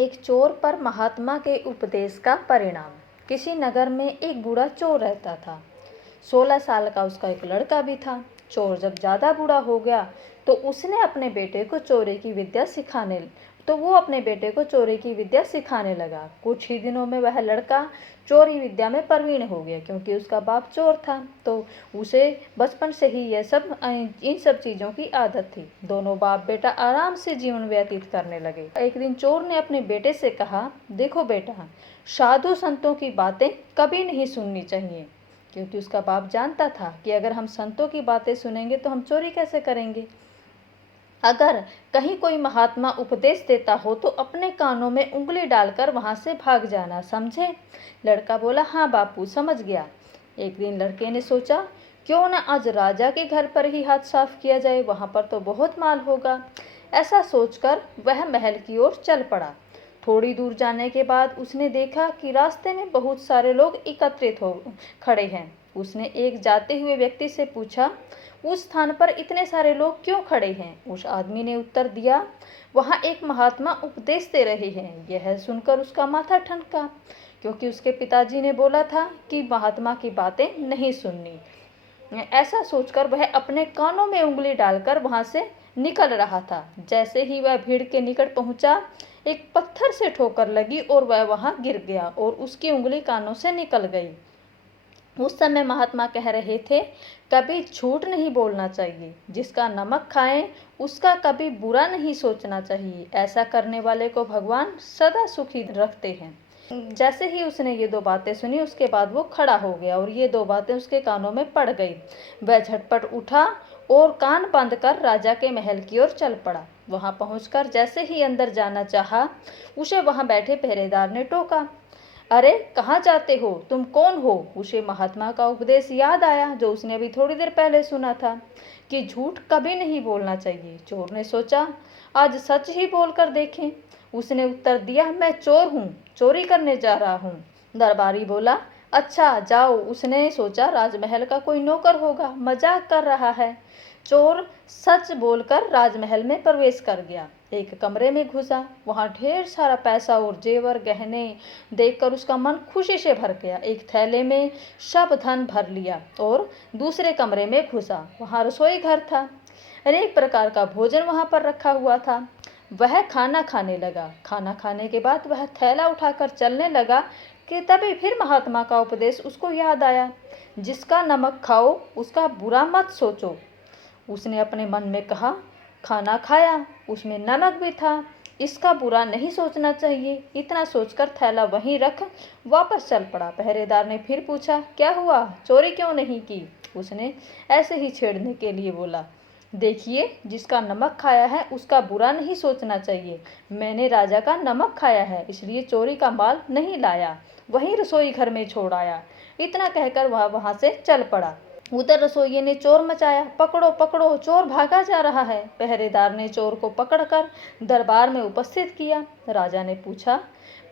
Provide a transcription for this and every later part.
एक चोर पर महात्मा के उपदेश का परिणाम। किसी नगर में एक बूढ़ा चोर रहता था। 16 साल का उसका एक लड़का भी था। चोर जब ज़्यादा बूढ़ा हो गया तो उसने अपने बेटे को चोरी की विद्या सिखाने लगा। कुछ ही दिनों में वह लड़का चोरी विद्या में प्रवीण हो गया, क्योंकि उसका बाप चोर था तो उसे बचपन से ही इन सब चीज़ों की आदत थी। दोनों बाप बेटा आराम से जीवन व्यतीत करने लगे। एक दिन चोर ने अपने बेटे से कहा, देखो बेटा, साधु संतों की बातें कभी नहीं सुननी चाहिए, क्योंकि उसका बाप जानता था कि अगर हम संतों की बातें सुनेंगे तो हम चोरी कैसे करेंगे। अगर कहीं कोई महात्मा उपदेश देता हो तो अपने कानों में उंगली डालकर वहां से भाग जाना, समझे? लड़का बोला, हाँ बापू, समझ गया। एक दिन लड़के ने सोचा, क्यों न आज राजा के घर पर ही हाथ साफ किया जाए, वहां पर तो बहुत माल होगा। ऐसा सोचकर वह महल की ओर चल पड़ा। थोड़ी दूर जाने के बाद उसने देखा कि रास्ते में बहुत सारे लोग एकत्रित हो खड़े हैं। उसने एक जाते हुए व्यक्ति से पूछा, उस स्थान पर इतने सारे लोग क्यों खड़े हैं? उस आदमी ने उत्तर दिया, वहाँ एक महात्मा उपदेश दे रहे हैं। यह सुनकर उसका माथा ठनका, क्योंकि उसके पिताजी ने बोला था कि महात्मा की बातें नहीं सुननी। ऐसा सोचकर वह अपने कानों में उंगली डालकर वहां से निकल रहा था। जैसे ही वह भीड़ के निकट पहुंचा, एक पत्थर से ठोकर लगी और वह वहां गिर गया और उसकी उंगली कानों से निकल गई। उस समय महात्मा कह रहे थे, कभी झूठ नहीं बोलना चाहिए, जिसका नमक खाएं उसका कभी बुरा नहीं सोचना चाहिए, ऐसा करने वाले को भगवान सदा सुखी रखते हैं। जैसे ही उसने ये दो बातें सुनी, उसके बाद वो खड़ा हो गया और ये दो बातें उसके कानों में पड़ गई। वह झटपट उठा और कान बंद कर राजा के महल की ओर चल पड़ा। वहां पहुंचकर जैसे ही अंदर जाना चाहा, उसे वहां बैठे पहरेदार ने टोका, अरे कहाँ जाते हो, तुम कौन हो? उसे महात्मा का उपदेश याद आया जो उसने अभी थोड़ी देर पहले सुना था कि झूठ कभी नहीं बोलना चाहिए। चोर ने सोचा, आज सच ही बोलकर देखें। उसने उत्तर दिया, मैं चोर हूँ, चोरी करने जा रहा हूँ। दरबारी बोला, अच्छा जाओ। उसने सोचा राजमहल का कोई नौकर होगा, मजाक कर रहा है। चोर सच बोलकर राजमहल में प्रवेश कर गया। एक कमरे में घुसा, वहां ढेर सारा पैसा और जेवर गहने देखकर उसका मन खुशी से भर गया। एक थैले में सब धन भर लिया और दूसरे कमरे में घुसा, वहां रसोई घर था। अनेक प्रकार का भोजन वहां पर रखा हुआ था। वह खाना खाने लगा। खाना खाने के बाद वह थैला उठाकर चलने लगा कि तभी फिर महात्मा का उपदेश उसको याद आया, जिसका नमक खाओ उसका बुरा मत सोचो। उसने अपने मन में कहा, खाना खाया, उसमें नमक भी था, इसका बुरा नहीं सोचना चाहिए। इतना सोचकर थैला वहीं रख वापस चल पड़ा। पहरेदार ने फिर पूछा, क्या हुआ, चोरी क्यों नहीं की? उसने ऐसे ही छेड़ने के लिए बोला, देखिए, जिसका नमक खाया है उसका बुरा नहीं सोचना चाहिए। मैंने राजा का नमक खाया है, इसलिए चोरी का माल नहीं लाया, वहीं रसोई घर में छोड़ आया। इतना कहकर वह वहां से चल पड़ा। उधर रसोइये ने चोर मचाया, पकड़ो पकड़ो, चोर भागा जा रहा है। पहरेदार ने चोर को पकड़कर दरबार में उपस्थित किया। राजा ने पूछा,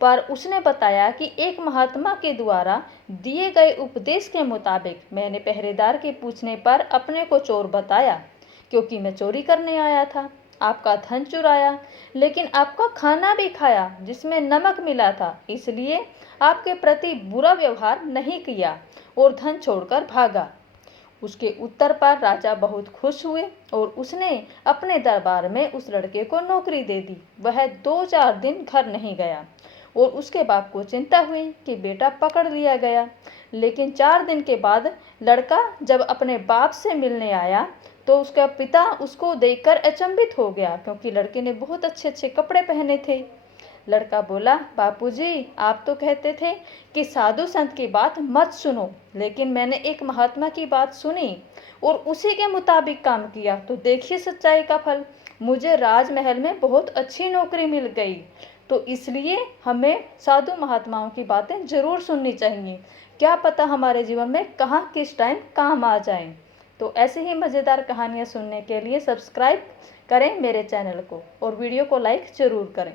पर उसने बताया कि एक महात्मा के द्वारा दिए गए उपदेश के मुताबिक मैंने पहरेदार के पूछने पर अपने को चोर बताया, क्योंकि मैं चोरी करने आया था। आपका धन चुराया, लेकिन आपका खाना भी खाया जिसमें नमक मिला था, इसलिए आपके प्रति बुरा व्यवहार नहीं किया और धन छोड़कर भागा। उसके उत्तर पर राजा बहुत खुश हुए और उसने अपने दरबार में उस लड़के को नौकरी दे दी। वह 2-4 दिन घर नहीं गया और उसके बाप को चिंता हुई कि बेटा पकड़ लिया गया। लेकिन 4 दिन के बाद लड़का जब अपने बाप से मिलने आया तो उसका पिता उसको देखकर अचंभित हो गया, क्योंकि लड़के ने बहुत अच्छे अच्छे कपड़े पहने थे। लड़का बोला, बापूजी, आप तो कहते थे कि साधु संत की बात मत सुनो, लेकिन मैंने एक महात्मा की बात सुनी और उसी के मुताबिक काम किया, तो देखिए सच्चाई का फल। मुझे राजमहल में बहुत अच्छी नौकरी मिल गई। तो इसलिए हमें साधु महात्माओं की बातें जरूर सुननी चाहिए, क्या पता हमारे जीवन में कहाँ किस टाइम काम आ जाए। तो ऐसे ही मज़ेदार कहानियाँ सुनने के लिए सब्सक्राइब करें मेरे चैनल को और वीडियो को लाइक ज़रूर करें।